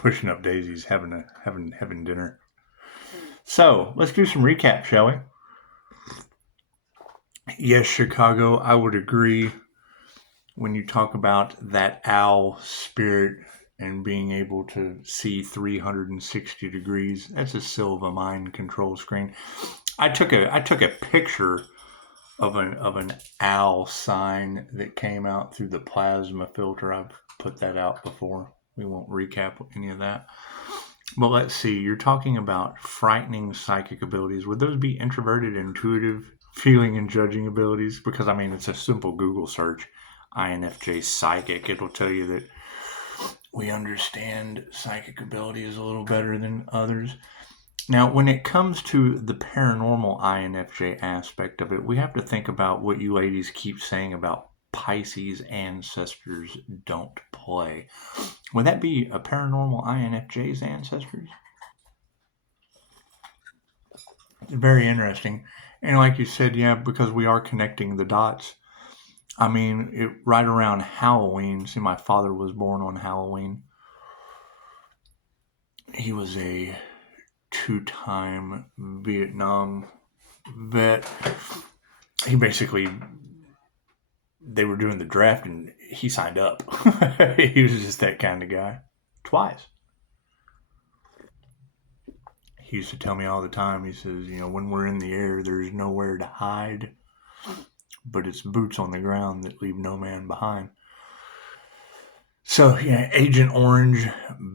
pushing up daisies, having dinner. So let's do some recap, shall we? Yes, Chicago, I would agree. When you talk about that owl spirit and being able to see 360 degrees, that's a Silva mind control screen. I took a picture of an owl sign that came out through the plasma filter. I've put that out before. We won't recap any of that. But let's see. You're talking about frightening psychic abilities. Would those be introverted, intuitive, feeling, and judging abilities? Because, I mean, it's a simple Google search. INFJ psychic. It'll tell you that we understand psychic abilities a little better than others. Now, when it comes to the paranormal INFJ aspect of it, we have to think about what you ladies keep saying about Pisces ancestors don't play. Would that be a paranormal INFJ's ancestors? Very interesting. And like you said, yeah, because we are connecting the dots. I mean, right around Halloween, see, my father was born on Halloween. He was a 2-time Vietnam vet. They were doing the draft and he signed up. He was just that kind of guy. Twice. He used to tell me all the time, he says, when we're in the air, there's nowhere to hide. But it's boots on the ground that leave no man behind. So, yeah, Agent Orange,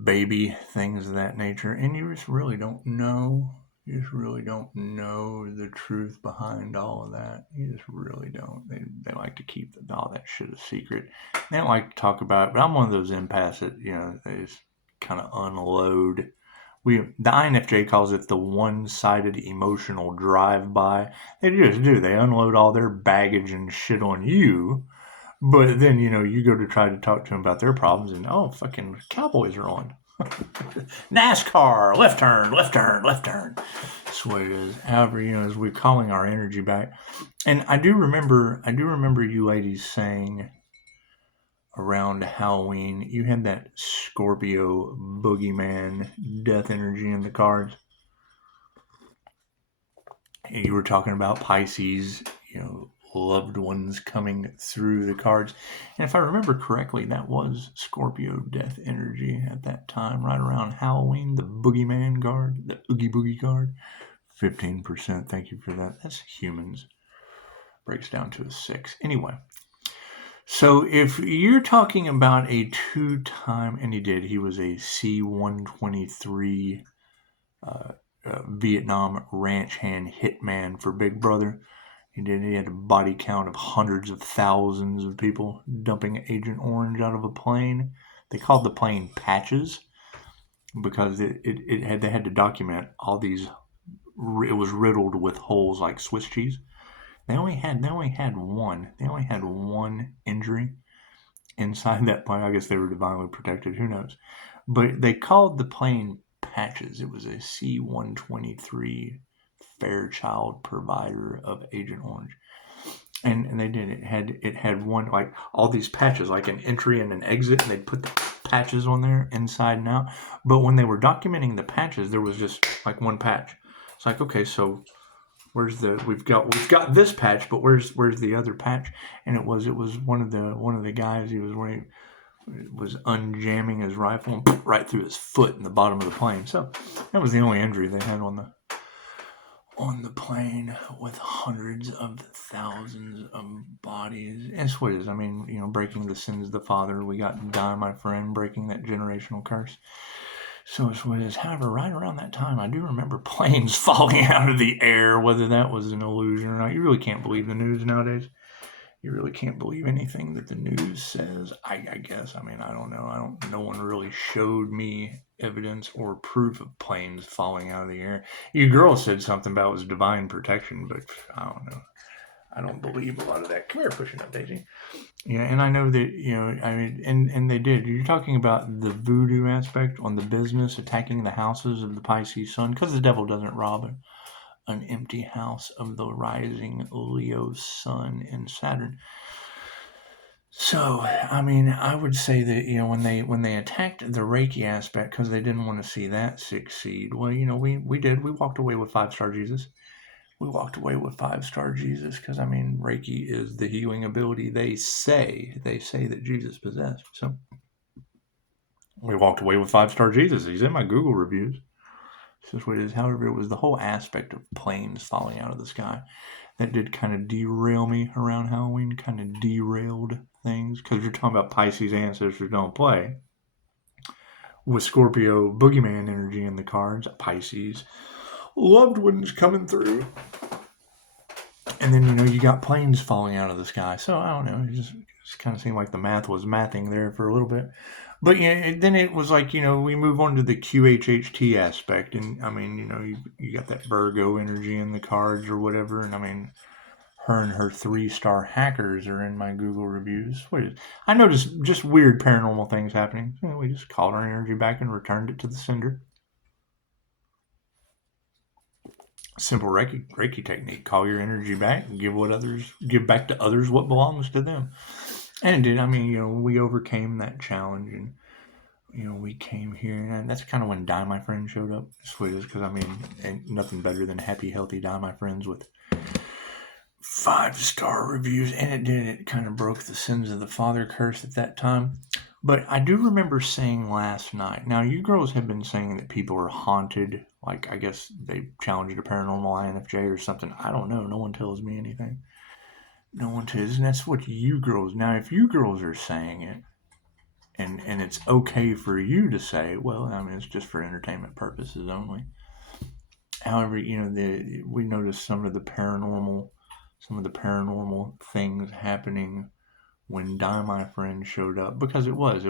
baby, things of that nature. And you just really don't know. You just really don't know the truth behind all of that. You just really don't. They like to keep all that shit a secret. They don't like to talk about it. But I'm one of those empaths that, they just kind of unload. The INFJ calls it the one-sided emotional drive-by. They just do. They unload all their baggage and shit on you. But then, you go to try to talk to them about their problems and, fucking Cowboys are on. NASCAR, left turn, left turn, left turn. That's what it is. However, as we're calling our energy back. And I do remember you ladies saying around Halloween, you had that Scorpio boogeyman death energy in the cards. You were talking about Pisces, loved ones coming through the cards. And if I remember correctly, that was Scorpio death energy at that time, right around Halloween, the boogeyman card, the Oogie Boogie card. 15%, thank you for that. That's humans. Breaks down to a 6. Anyway. So if you're talking about a 2-time, and he was a C-123 Vietnam ranch hand hitman for Big Brother. He had a body count of hundreds of thousands of people dumping Agent Orange out of a plane. They called the plane Patches because they had to document all these. It was riddled with holes like Swiss cheese. They only had one injury inside that plane. I guess they were divinely protected. Who knows? But they called the plane Patches. It was a C-123 Fairchild provider of Agent Orange. And they did. It had one, like all these patches, like an entry and an exit, and they'd put the patches on there inside and out. But when they were documenting the patches, there was just like one patch. It's like, okay, so where's we've got this patch, but where's the other patch? And it was one of the guys. He was unjamming his rifle and right through his foot in the bottom of the plane. So that was the only injury they had on the plane, with hundreds of thousands of bodies. That's what it is. I mean, breaking the sins of the father. We got Die, my friend, breaking that generational curse. So it's what it is. However, right around that time, I do remember planes falling out of the air, whether that was an illusion or not. You really can't believe the news nowadays. You really can't believe anything that the news says, I guess. I mean, I don't know. No one really showed me evidence or proof of planes falling out of the air. You girls said something about it was divine protection, but I don't know. I don't believe a lot of that. Come here, pushing up, Daisy. Yeah, and I know that, I mean, and they did. You're talking about the voodoo aspect on the business, attacking the houses of the Pisces sun, because the devil doesn't rob an empty house of the rising Leo sun and Saturn. So, I mean, I would say that, when they attacked the Reiki aspect because they didn't want to see that succeed. Well, we did. We walked away with 5-star Jesus. We walked away with 5-star Jesus because, I mean, Reiki is the healing ability they say that Jesus possessed. So we walked away with 5-star Jesus. He's in my Google reviews. It's just what it is. However, it was the whole aspect of planes falling out of the sky that did kind of derail me around Halloween, kind of derailed things. Because you're talking about Pisces ancestors don't play. With Scorpio boogeyman energy in the cards, Pisces loved ones coming through. And then, you got planes falling out of the sky. So, I don't know. It just kind of seemed like the math was mathing there for a little bit. But, then it was like, we move on to the QHHT aspect. And, I mean, you got that Virgo energy in the cards or whatever. And, I mean, her and her 3-star hackers are in my Google reviews. I noticed just weird paranormal things happening. We just called our energy back and returned it to the sender. Simple Reiki technique. Call your energy back and give back to others what belongs to them. And it did. I mean, we overcame that challenge, and we came here, and that's kind of when Die My Friend showed up. Sweet, because I mean, ain't nothing better than happy, healthy Die My Friends with 5-star reviews, and it did. It kind of broke the sins of the father curse at that time. But I do remember saying last night, now you girls have been saying that people are haunted, like I guess they challenged a paranormal INFJ or something. I don't know. No one tells me anything. No one tells, and that's what you girls, now if you girls are saying it, and it's okay for you to say, well, I mean, it's just for entertainment purposes only. However, we noticed some of the paranormal things happening when Die My Friend showed up, because it was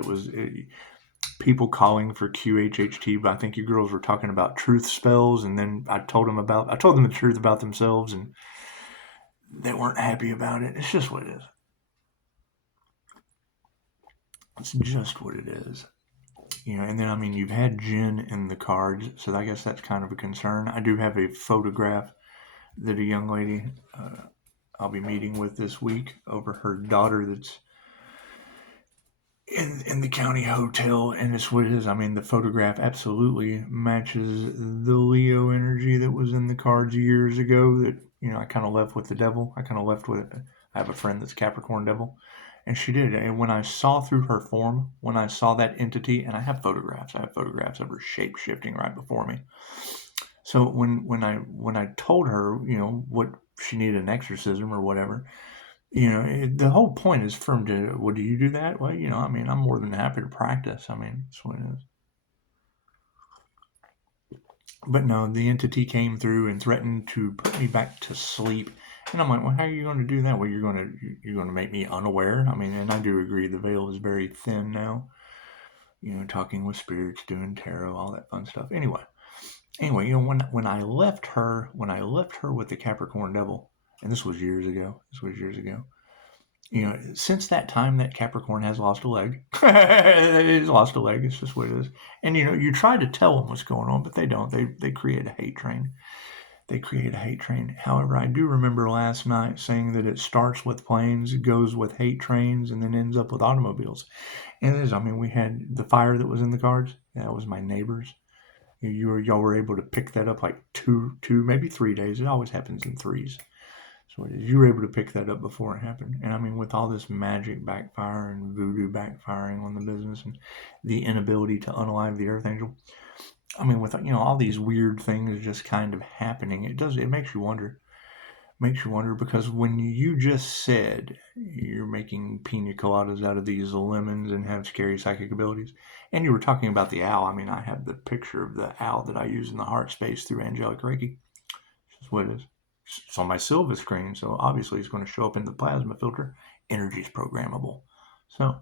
people calling for QHHT, but I think you girls were talking about truth spells, and then I told them the truth about themselves, and they weren't happy about it. It's just what it is. It's just what it is. And then, I mean, you've had Jinn in the cards, so I guess that's kind of a concern. I do have a photograph that a young lady I'll be meeting with this week over her daughter that's in the county hotel, and it's what it is. I mean, the photograph absolutely matches the Leo energy that was in the cards years ago that, I kind of left with the devil. I have a friend that's Capricorn devil, and she did. And when I saw through her form, when I saw that entity, and I have photographs of her shape shifting right before me. So when I told her, what she needed an exorcism or whatever, the whole point is for him to, well, do you do that? Well, I mean, I'm more than happy to practice. I mean, that's what it is. But no, the entity came through and threatened to put me back to sleep. And I'm like, well, how are you going to do that? Well, you're going to make me unaware. I mean, and I do agree the veil is very thin now. Talking with spirits, doing tarot, all that fun stuff. Anyway, when I left her with the Capricorn devil, and this was years ago. Since that time, that Capricorn has lost a leg. He's lost a leg. It's just what it is. And, you try to tell them what's going on, but they don't. They create a hate train. However, I do remember last night saying that it starts with planes, goes with hate trains, and then ends up with automobiles. And it is. I mean, we had the fire that was in the cards. That was my neighbors. Y'all were able to pick that up like two, maybe 3 days. It always happens in threes. So you were able to pick that up before it happened. And I mean, with all this magic backfiring, voodoo backfiring on the business, and the inability to unalive the Earth Angel, I mean, with all these weird things just kind of happening, it makes you wonder. Because when you just said you're making pina coladas out of these lemons and have scary psychic abilities, and you were talking about the owl, I mean, I have the picture of the owl that I use in the heart space through angelic Reiki. That's what it is. It's on my Silva screen, so obviously it's going to show up in the plasma filter. Energy is programmable. So,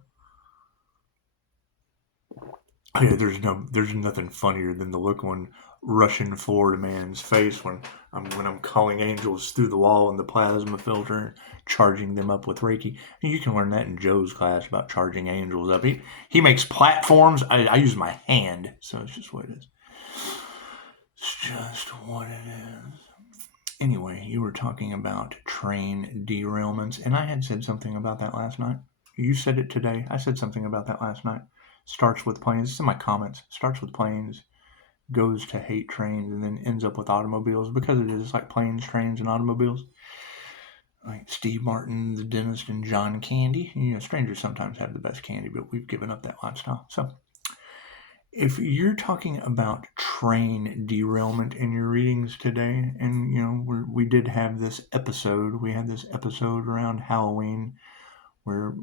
yeah, there's nothing funnier than the look on Russian Florida man's face when I'm calling angels through the wall in the plasma filter and charging them up with Reiki. And you can learn that in Joe's class about charging angels up. He makes platforms. I use my hand, so it's just what it is. It's just what it is. Anyway, you were talking about train derailments, and I had said something about that last night. You said it today. I said something about that last night. Starts with planes. It's in my comments. Starts with planes, goes to hate trains, and then ends up with automobiles because it is like planes, trains, and automobiles. Like Steve Martin, the dentist, and John Candy. Strangers sometimes have the best candy, but we've given up that lifestyle. So, if you're talking about train derailment in your readings today, and we did have this episode. We had this episode around Halloween where,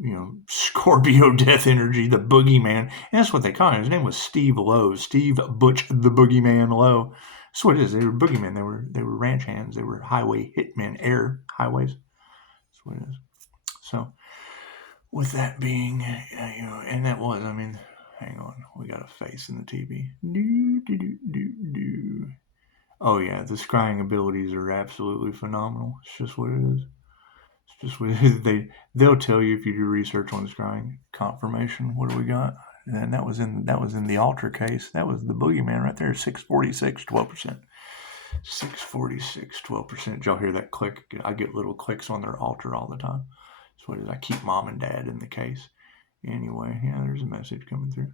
Scorpio death energy, the boogeyman, and that's what they call him. His name was Steve Lowe, Steve Butch the Boogeyman Lowe. That's what it is. They were boogeymen. They were ranch hands. They were highway hitmen, air highways. That's what it is. So, with that being, and that was, hang on, we got a face in the TV. Oh yeah, the scrying abilities are absolutely phenomenal. It's just what it is. Just they'll tell you if you do research on scrying. Confirmation. What do we got? And that was in the altar case. That was the boogeyman right there. 646, 12%. 646, 12%. Did y'all hear that click? I get little clicks on their altar all the time. That's what it is. I keep mom and dad in the case. Anyway, yeah, there's a message coming through.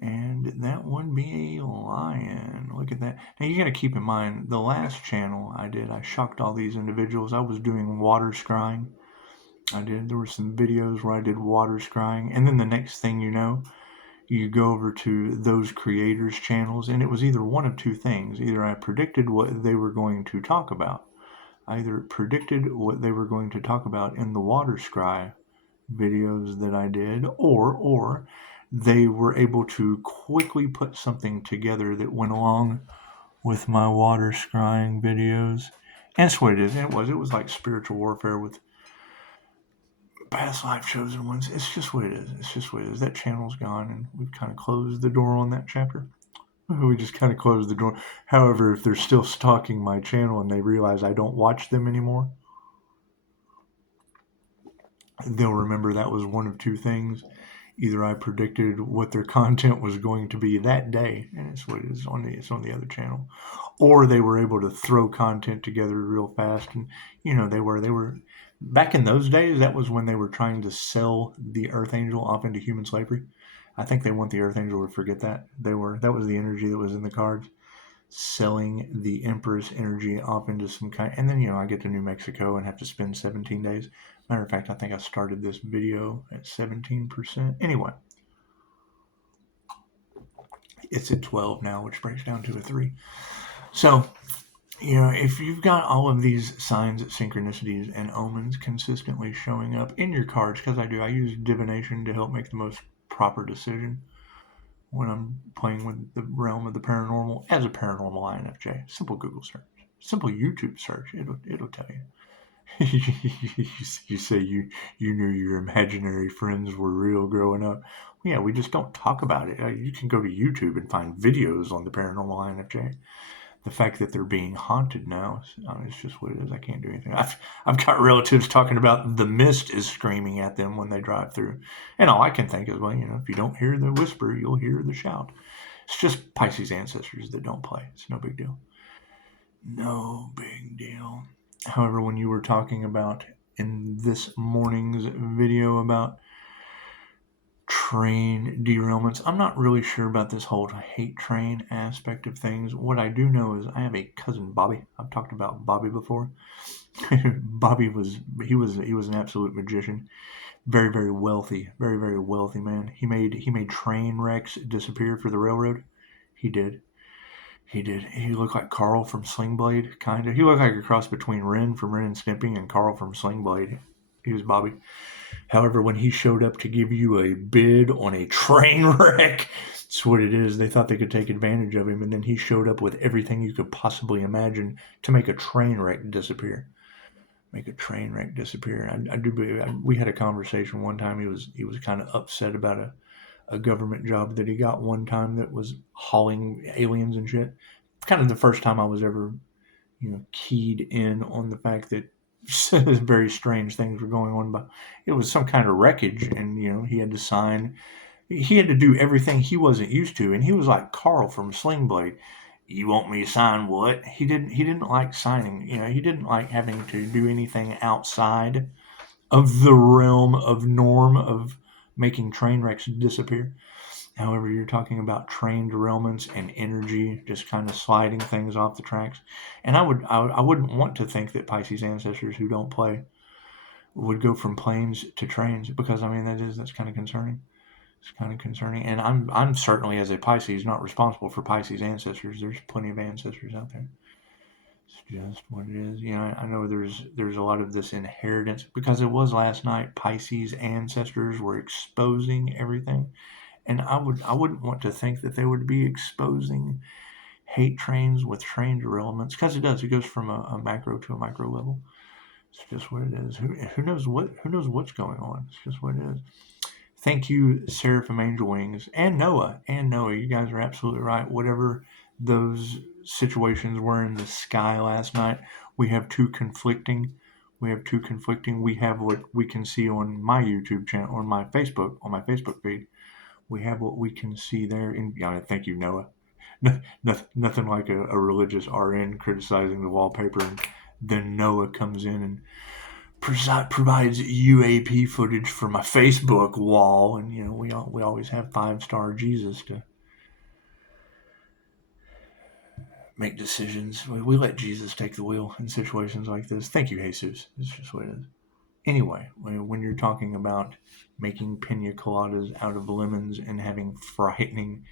And that would be a lion. Look at that. Now you got to keep in mind, the last channel I did, I shocked all these individuals. I was doing water scrying. There were some videos where I did water scrying. And then the next thing you know, you go over to those creators' channels, and it was either one of two things. Either I predicted what they were going to talk about. I either predicted what they were going to talk about in the water scry videos that I did, or they were able to quickly put something together that went along with my water scrying videos. And that's what it is. And it was like spiritual warfare with past life chosen ones. It's just what it is. It's just what it is. That channel's gone, and we've kind of closed the door on that chapter. We just kind of closed the door. However, if they're still stalking my channel and they realize I don't watch them anymore, they'll remember that was one of two things. Either I predicted what their content was going to be that day, and it's what it is it's on the other channel, or they were able to throw content together real fast. And they were back in those days. That was when they were trying to sell the Earth Angel off into human slavery. I think they want the Earth Angel to forget that. That was the energy that was in the cards, selling the Empress energy off into some kind. And then I get to New Mexico and have to spend 17 days. Matter of fact, I think I started this video at 17%. Anyway, it's at 12 now, which breaks down to a 3. So, if you've got all of these signs, synchronicities, and omens consistently showing up in your cards, because I use divination to help make the most proper decision when I'm playing with the realm of the paranormal as a paranormal INFJ. Simple Google search, simple YouTube search. It'll tell you. You say you knew your imaginary friends were real growing up. Well, yeah, we just don't talk about it. You can go to YouTube and find videos on the paranormal INFJ. The fact that they're being haunted now, it's just what it is. I can't do anything. I've got relatives talking about the mist is screaming at them when they drive through. And all I can think is, well, if you don't hear the whisper, you'll hear the shout. It's just Pisces ancestors that don't play. It's no big deal. No big deal. However, when you were talking about in this morning's video about train derailments, I'm not really sure about this whole hate train aspect of things. What I do know is I have a cousin, Bobby. I've talked about Bobby before. Bobby was an absolute magician. Very, very wealthy. Very, very wealthy man. He made train wrecks disappear for the railroad. He did. He looked like Carl from Sling Blade, kind of. He looked like a cross between Ren from Ren and Stimpy and Carl from Sling Blade. He was Bobby. However, when he showed up to give you a bid on a train wreck, that's what it is. They thought they could take advantage of him, and then he showed up with everything you could possibly imagine to make a train wreck disappear. We had a conversation one time. He was kind of upset about a government job that he got one time that was hauling aliens and shit. Kind of the first time I was ever, keyed in on the fact that very strange things were going on. But it was some kind of wreckage, and he had to do everything he wasn't used to, and he was like Carl from Sling Blade. You want me to sign what? He didn't like signing. He didn't like having to do anything outside of the realm of norm of making train wrecks disappear. However, you're talking about train derailments and energy just kind of sliding things off the tracks. And I wouldn't want to think that Pisces ancestors who don't play would go from planes to trains, because I mean that's kind of concerning. It's kind of concerning, and I'm certainly, as a Pisces, not responsible for Pisces ancestors. There's plenty of ancestors out there. It's just what it is. I know there's a lot of this inheritance, because it was last night. Pisces ancestors were exposing everything, and I wouldn't want to think that they would be exposing hate trains with train derailments, because it does. It goes from a macro to a micro level. It's just what it is. Who knows what's going on? It's just what it is. Thank you, Seraphim Angel Wings, and Noah. And Noah, you guys are absolutely right. Whatever those situations were in the sky last night, we have two conflicting. We have what we can see on my YouTube channel, on my Facebook feed. We have what we can see there. And thank you, Noah. Nothing like a religious RN criticizing the wallpaper, and then Noah comes in and provides UAP footage for my Facebook wall, and we always have 5-star Jesus to make decisions. We let Jesus take the wheel in situations like this. Thank you, Jesus. It's just what it is. Anyway, when you're talking about making pina coladas out of lemons and having frightening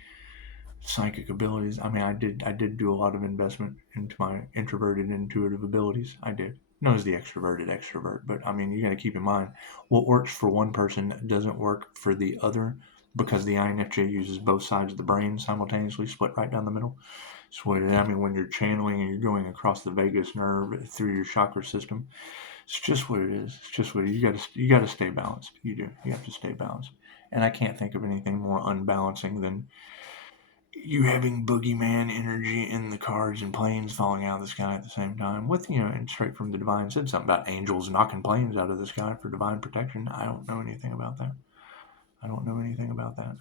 psychic abilities, I mean, I did do a lot of investment into my introverted intuitive abilities. I did. Known as the extroverted extrovert, but I mean, you got to keep in mind, what works for one person doesn't work for the other, because the INFJ uses both sides of the brain simultaneously, split right down the middle. So I mean, when you're channeling and you're going across the vagus nerve through your chakra system, it's just what it is. It's just what it is. You got to stay balanced. You do. You have to stay balanced. And I can't think of anything more unbalancing than you having boogeyman energy in the cards and planes falling out of the sky at the same time, with and straight from the divine said something about angels knocking planes out of the sky for divine protection. I don't know anything about that.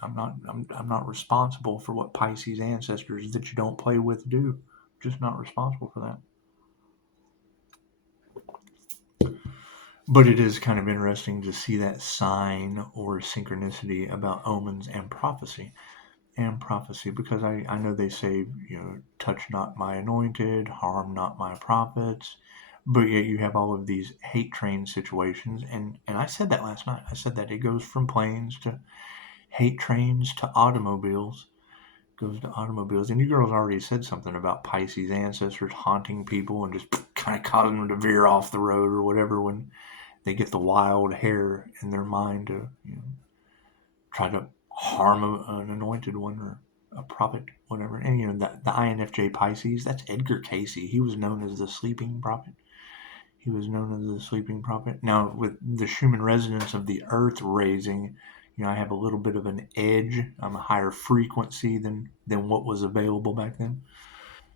I'm not responsible for what Pisces ancestors that you don't play with do. Just not responsible for that. But it is kind of interesting to see that sign or synchronicity about omens and prophecy. Because I know they say, touch not my anointed, harm not my prophets, but yet you have all of these hate train situations, and I said that last night. I said that it goes from planes to hate trains to automobiles, and you girls already said something about Pisces ancestors haunting people and just kind of causing them to veer off the road or whatever when they get the wild hair in their mind to try to harm an anointed one or a prophet, whatever. And the INFJ Pisces, that's Edgar Casey. He was known as the sleeping prophet. Now, with the Schumann resonance of the earth raising, I have a little bit of an edge. I'm a higher frequency than what was available back then.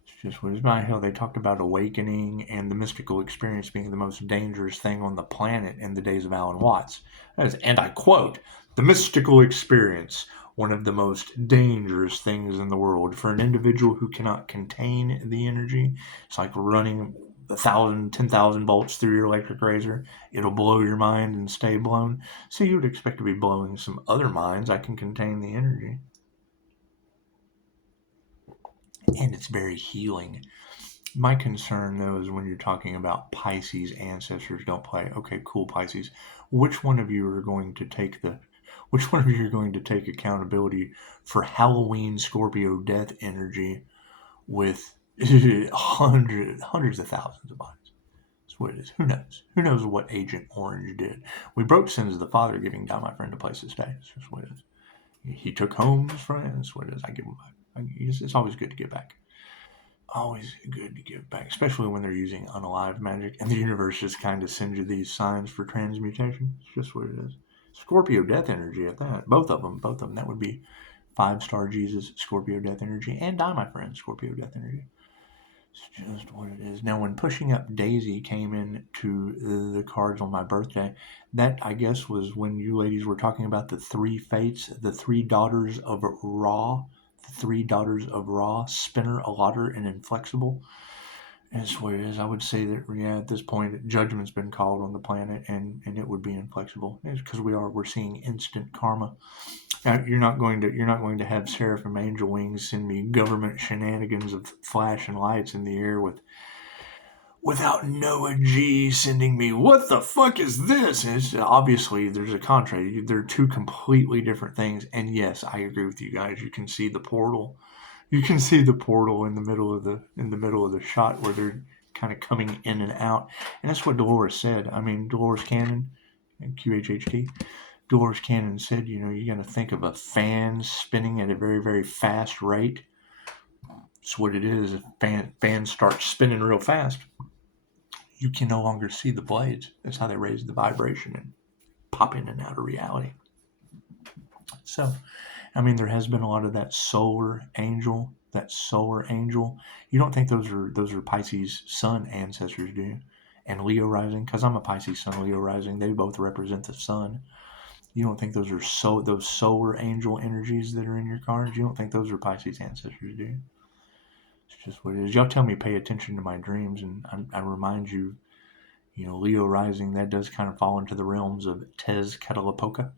It's just what it's about. Hell, they talked about awakening and the mystical experience being the most dangerous thing on the planet in the days of Alan Watts. And I quote, "The mystical experience, one of the most dangerous things in the world. For an individual who cannot contain the energy, it's like running 1,000, 10,000 volts through your electric razor. It'll blow your mind and stay blown. So you would expect to be blowing some other minds. I can contain the energy." And it's very healing. My concern, though, is when you're talking about Pisces ancestors don't play. Okay, cool, Pisces. Which one of you are going to take accountability for Halloween Scorpio death energy with hundreds of thousands of bodies? That's what it is. Who knows? Who knows what Agent Orange did? We broke sins of the father, giving down my friend a place to stay. That's just what it is. He took home his friend. That's what it is. I give him back. It's always good to give back. Always good to give back, especially when they're using unalive magic, and the universe just kind of sends you these signs for transmutation. It's just what it is. Scorpio death energy at that. Both of them. That would be 5-star Jesus, Scorpio death energy, and Die My Friend, Scorpio death energy. It's just what it is. Now, when Pushing Up Daisy came in to the cards on my birthday, that, I guess, was when you ladies were talking about the 3 fates, the 3 daughters of Ra, Spinner, Allotter, and Inflexible. That's what it is. I would say that, yeah, at this point, judgment's been called on the planet, and it would be inflexible. It's because we're seeing instant karma. Now, you're not going to have seraphim angel wings send me government shenanigans of flashing lights in the air without Noah G sending me, what the fuck is this? And it's, obviously, there's a contrast. They're two completely different things. And yes, I agree with you guys. You can see the portal. You can see the portal in the middle of the shot where they're kind of coming in and out. And that's what Dolores said. I mean, Dolores Cannon, QHHT. Dolores Cannon said, you got to think of a fan spinning at a very, very fast rate. That's what it is. If fans start spinning real fast, you can no longer see the blades. That's how they raise the vibration and pop in and out of reality. So, I mean, there has been a lot of that solar angel. You don't think those are Pisces sun ancestors, do you? And Leo rising? Because I'm a Pisces sun, Leo rising. They both represent the sun. You don't think those are those solar angel energies that are in your cards? You don't think those are Pisces ancestors, do you? It's just what it is. Y'all tell me pay attention to my dreams, and I remind you, Leo rising, that does kind of fall into the realms of Tezcatlipoca.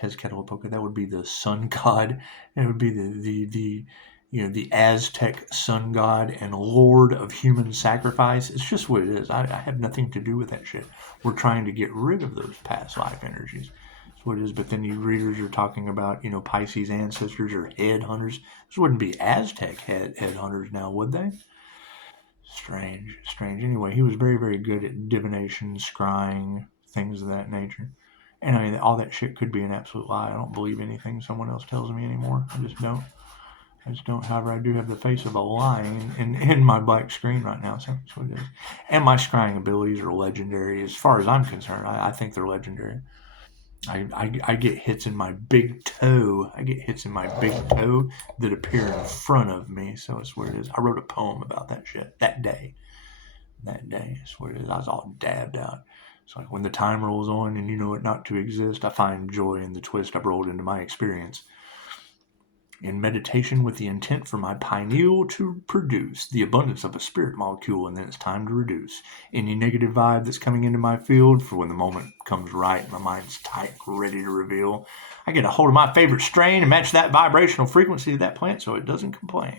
That would be the sun god. It would be the Aztec sun god and lord of human sacrifice. It's just what it is. I have nothing to do with that shit. We're trying to get rid of those past life energies. That's what it is. But then you readers are talking about, Pisces ancestors or head hunters. This wouldn't be Aztec head hunters now, would they? Strange. Anyway, he was very, very good at divination, scrying, things of that nature. And I mean, all that shit could be an absolute lie. I don't believe anything someone else tells me anymore. I just don't. However, I do have the face of a lion in my black screen right now, so that's what it is. And my scrying abilities are legendary. As far as I'm concerned, I think they're legendary. I get hits in my big toe. That appear in front of me, so it's what it is. I wrote a poem about that shit that day. That's what it is. I was all dabbed out. It's like when the time rolls on and you know it not to exist, I find joy in the twist I've rolled into my experience. In meditation with the intent for my pineal to produce the abundance of a spirit molecule, and then it's time to reduce any negative vibe that's coming into my field for when the moment comes right. My mind's tight, ready to reveal. I get a hold of my favorite strain and match that vibrational frequency of that plant so it doesn't complain.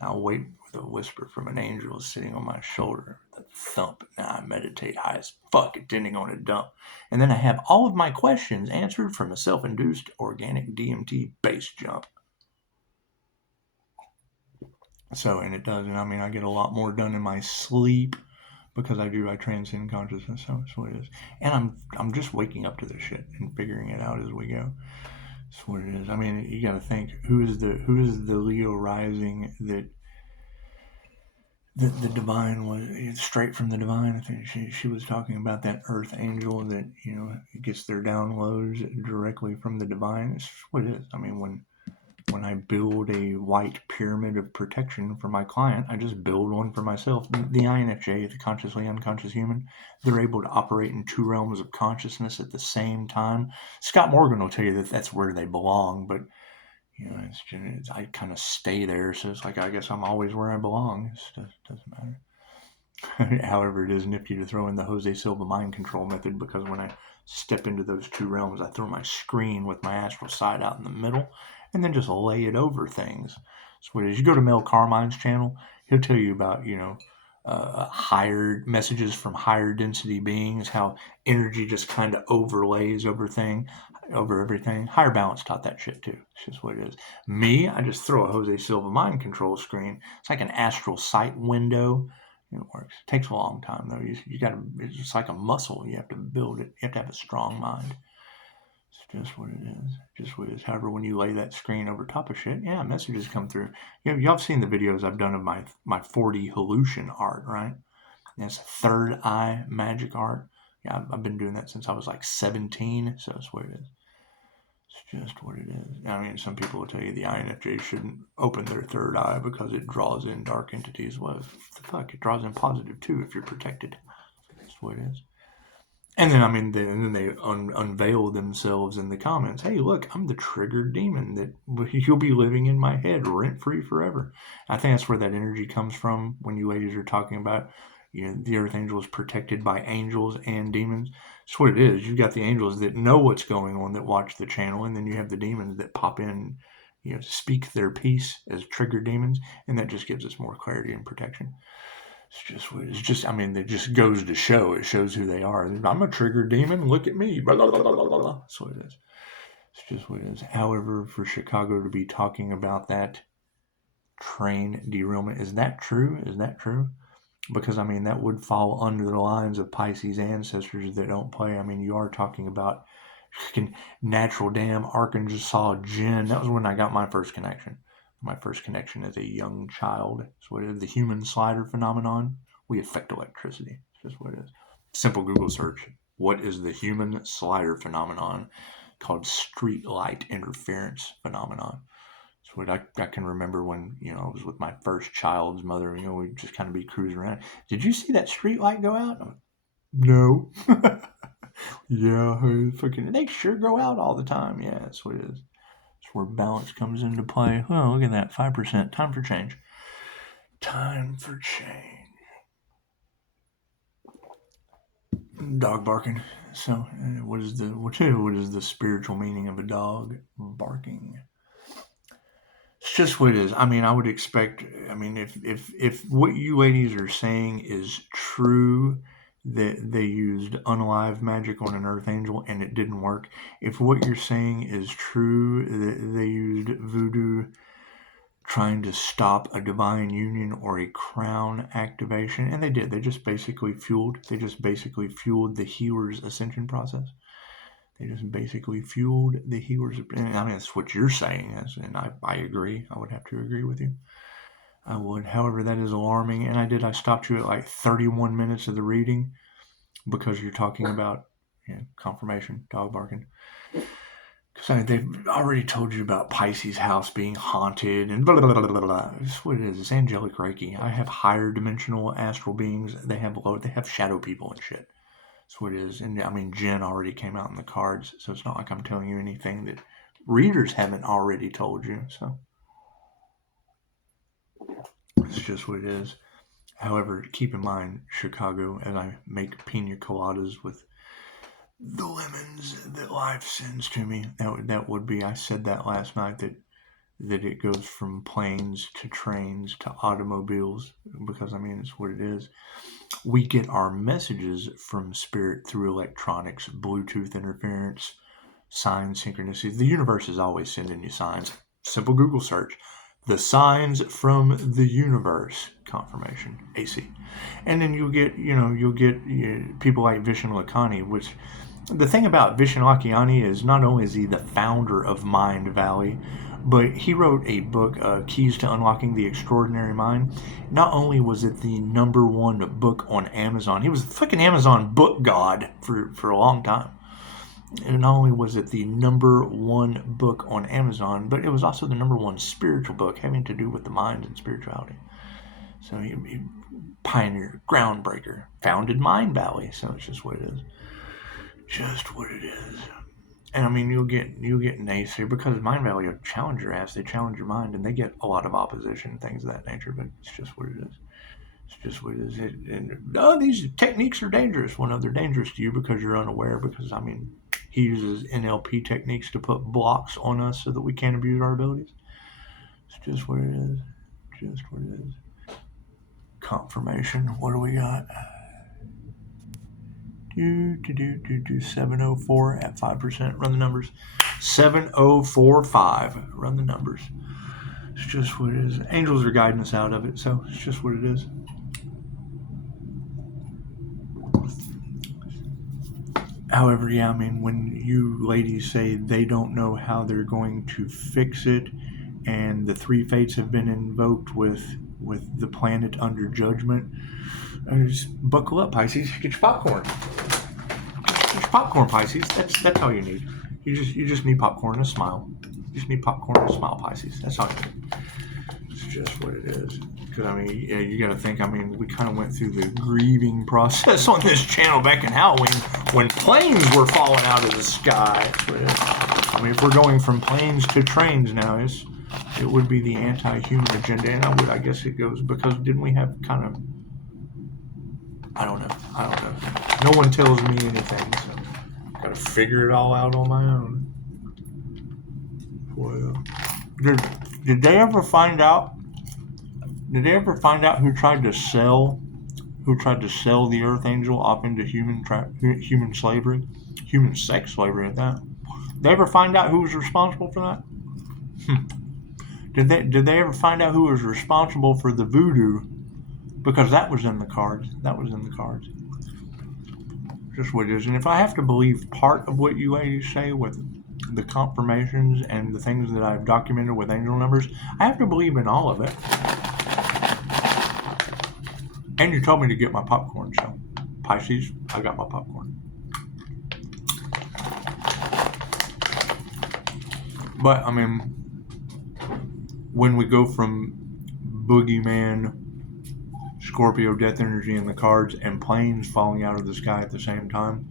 I'll wait with a whisper from an angel sitting on my shoulder, the thump. Now I meditate high as fuck, attending on a dump. And then I have all of my questions answered from a self-induced organic DMT base jump. So, and it does, and I mean, I get a lot more done in my sleep because I transcend consciousness. So that's what it is. And I'm just waking up to this shit and figuring it out as we go. That's what it is. I mean, you got to think, who is the Leo rising that the divine was straight from the divine. I think she was talking about that earth angel that gets their downloads directly from the divine. It's what it is. I mean, when I build a white pyramid of protection for my client, I just build one for myself. The INFJ, the consciously unconscious human, they're able to operate in two realms of consciousness at the same time. Scott Morgan will tell you that that's where they belong, but I kind of stay there, so it's like I guess I'm always where I belong. It doesn't matter. However, it is nifty to throw in the Jose Silva mind control method, because when I step into those two realms, I throw my screen with my astral side out in the middle and then just lay it over things. So what it is, you go to Mel Carmine's channel, he'll tell you about, higher messages from higher density beings, how energy just kind of overlays over everything. Higher Balance taught that shit too. It's just what it is. Me, I just throw a Jose Silva mind control screen. It's like an astral sight window. It works. It takes a long time though. You got to. It's just like a muscle. You have to build it. You have to have a strong mind. It's just what it is. However, when you lay that screen over top of shit, yeah, messages come through. Y'all have seen the videos I've done of my 4D hallucin art, right? And it's third eye magic art. Yeah, I've been doing that since I was like 17. So that's what it is. It's just what it is. I mean, some people will tell you the INFJ shouldn't open their third eye because it draws in dark entities. Well, what the fuck? It draws in positive too if you're protected. That's what it is. And then, I mean, then they unveil themselves in the comments. Hey, look, I'm the triggered demon that you'll be living in my head rent-free forever. I think that's where that energy comes from when you ladies are talking about, the Earth Angel is protected by angels and demons. That's what it is. You've got the angels that know what's going on, that watch the channel, and then you have the demons that pop in, speak their piece as triggered demons, and that just gives us more clarity and protection. I mean, it just goes to show. It shows who they are. I'm a triggered demon. Look at me. Blah, blah, blah, blah, blah, blah. That's what it is. It's just what it is. However, for Chicago to be talking about that train derailment, is that true? Is that true? Because, I mean, that would fall under the lines of Pisces ancestors that don't play. I mean, you are talking about natural dam, Archangel, Jinn. That was when I got my first connection. My first connection as a young child. So it is the human slider phenomenon. We affect electricity. It's just what it is. Simple Google search. What is the human slider phenomenon? Called street light interference phenomenon. So what I can remember when, I was with my first child's mother, we'd just kind of be cruising around. Did you see that street light go out? No. Yeah, they sure go out all the time. Yeah, that's what it is. Where balance comes into play. Oh, look at that, 5%. Time for change. Time for change. Dog barking. So, what is the spiritual meaning of a dog barking? It's just what it is. I mean, I would expect. I mean, if what you ladies are saying is true, that they used unalive magic on an earth angel and it didn't work. If what you're saying is true, that they used voodoo trying to stop a divine union or a crown activation, and they did. They just basically fueled the healer's ascension process. They just basically fueled the healer's. I mean, that's what you're saying, and I agree. I would have to agree with you. I would. However, that is alarming. And I stopped you at like 31 minutes of the reading because you're talking about confirmation, dog barking. Because they've already told you about Pisces house being haunted and blah, blah, blah, blah, blah. It's what it is. It's angelic Reiki. I have higher dimensional astral beings. They have shadow people and shit. That's what it is. And I mean, Jinn already came out in the cards. So it's not like I'm telling you anything that readers haven't already told you. So it's just what it is. However, keep in mind, Chicago, as I make pina coladas with the lemons that life sends to me, that would be, I said that last night, that it goes from planes to trains to automobiles, because I mean, it's what it is. We get our messages from spirit through electronics, Bluetooth interference, signs, synchronicities. The universe is always sending you signs. Simple Google search. The signs from the universe, confirmation, AC. And then you'll get people like Vishen Lakhani, which the thing about Vishen Lakhani is not only is he the founder of Mind Valley, but he wrote a book, Keys to Unlocking the Extraordinary Mind. Not only was it the #1 book on Amazon, he was the fucking Amazon book god for a long time. And not only was it the #1 book on Amazon, but it was also the #1 spiritual book having to do with the mind and spirituality. So he pioneer, groundbreaker, founded Mind Valley. So it's just what it is. Just what it is. And I mean, you'll get naysayer because Mind Valley will challenge your ass. They challenge your mind, and they get a lot of opposition, things of that nature. But it's just what it is. It's just what it is. These techniques are dangerous. Well, no, they're dangerous to you because you're unaware. Because I mean, he uses NLP techniques to put blocks on us so that we can't abuse our abilities. It's just what it is. Just what it is. Confirmation. What do we got? 704 at 5%. Run the numbers. 7045. Run the numbers. It's just what it is. Angels are guiding us out of it, so it's just what it is. However, yeah, I mean, when you ladies say they don't know how they're going to fix it, and the 3 fates have been invoked with the planet under judgment, just buckle up, Pisces. Get your popcorn. Get your popcorn, Pisces. That's all you need. You just need popcorn and a smile. You just need popcorn and a smile, Pisces. That's all you need. It's just what it is. Because, I mean, yeah, you got to think, I mean, we kind of went through the grieving process on this channel back in Halloween when planes were falling out of the sky. I mean, if we're going from planes to trains now, it would be the anti-human agenda. And I guess it goes, because didn't we have kind of, I don't know. No one tells me anything, so got to figure it all out on my own. Well, did they ever find out? Did they ever find out who tried to sell the Earth Angel off into human slavery, human sex slavery at that? Did they ever find out who was responsible for that? Did they ever find out who was responsible for the voodoo? Because that was in the cards. Just what it is. And if I have to believe part of what you ladies say with the confirmations and the things that I've documented with angel numbers, I have to believe in all of it. And you told me to get my popcorn, so Pisces, I got my popcorn. But, I mean, when we go from boogeyman, Scorpio death energy in the cards, and planes falling out of the sky at the same time,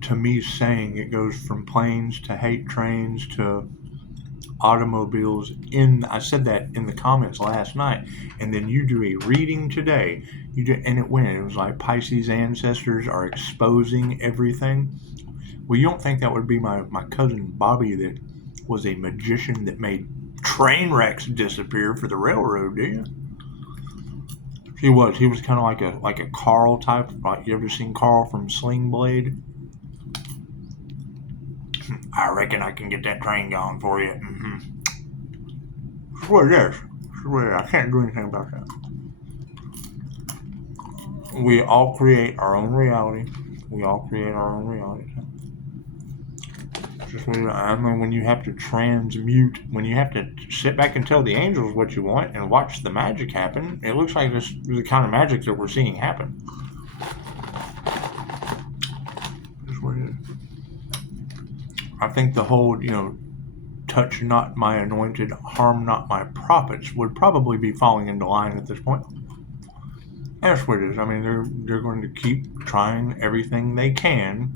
to me saying it goes from planes to hate trains to automobiles. I said that in the comments last night, and then you do a reading today. And it was like Pisces ancestors are exposing everything. Well, you don't think that would be my cousin Bobby that was a magician that made train wrecks disappear for the railroad, do you? He was kind of like a Carl type. Like, you ever seen Carl from Sling Blade? I reckon I can get that train going for you. Mm-hmm. That's what it is. I can't do anything about that. We all create our own reality. Just what I mean, when you have to transmute, when you have to sit back and tell the angels what you want and watch the magic happen, it looks like this is the kind of magic that we're seeing happen. Just what it is. I think the whole, touch not my anointed, harm not my prophets would probably be falling into line at this point. That's what it is. I mean, they're going to keep trying everything they can,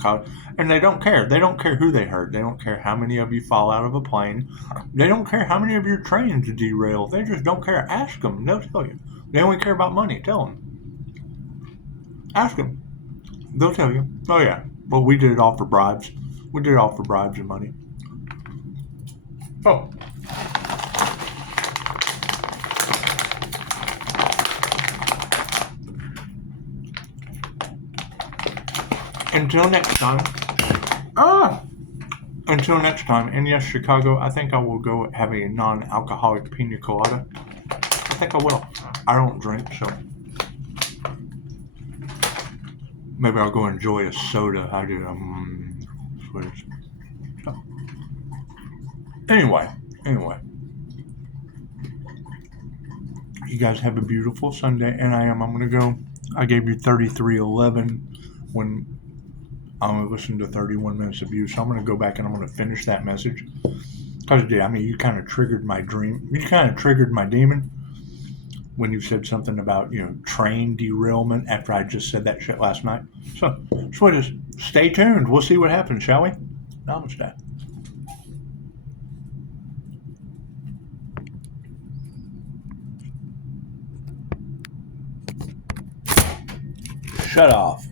and they don't care. They don't care who they hurt. They don't care how many of you fall out of a plane. They don't care how many of your trains derail. They just don't care. Ask them. They'll tell you. They only care about money. Tell them. Ask them. They'll tell you. Oh, yeah. Well, we did it all for bribes. We did it all for bribes and money. Oh. Until next time, and yes, Chicago, I think I will go have a non-alcoholic pina colada. I think I will. I don't drink, so maybe I'll go enjoy a soda. I do. So. Anyway, you guys have a beautiful Sunday, and I'm going to go. I gave you 33:11 when I'm going to listen to 31 minutes of you, so I'm going to go back and I'm going to finish that message. Because, you kind of triggered my dream. You kind of triggered my demon when you said something about, train derailment after I just said that shit last night. So just stay tuned. We'll see what happens, shall we? Namaste. Shut off.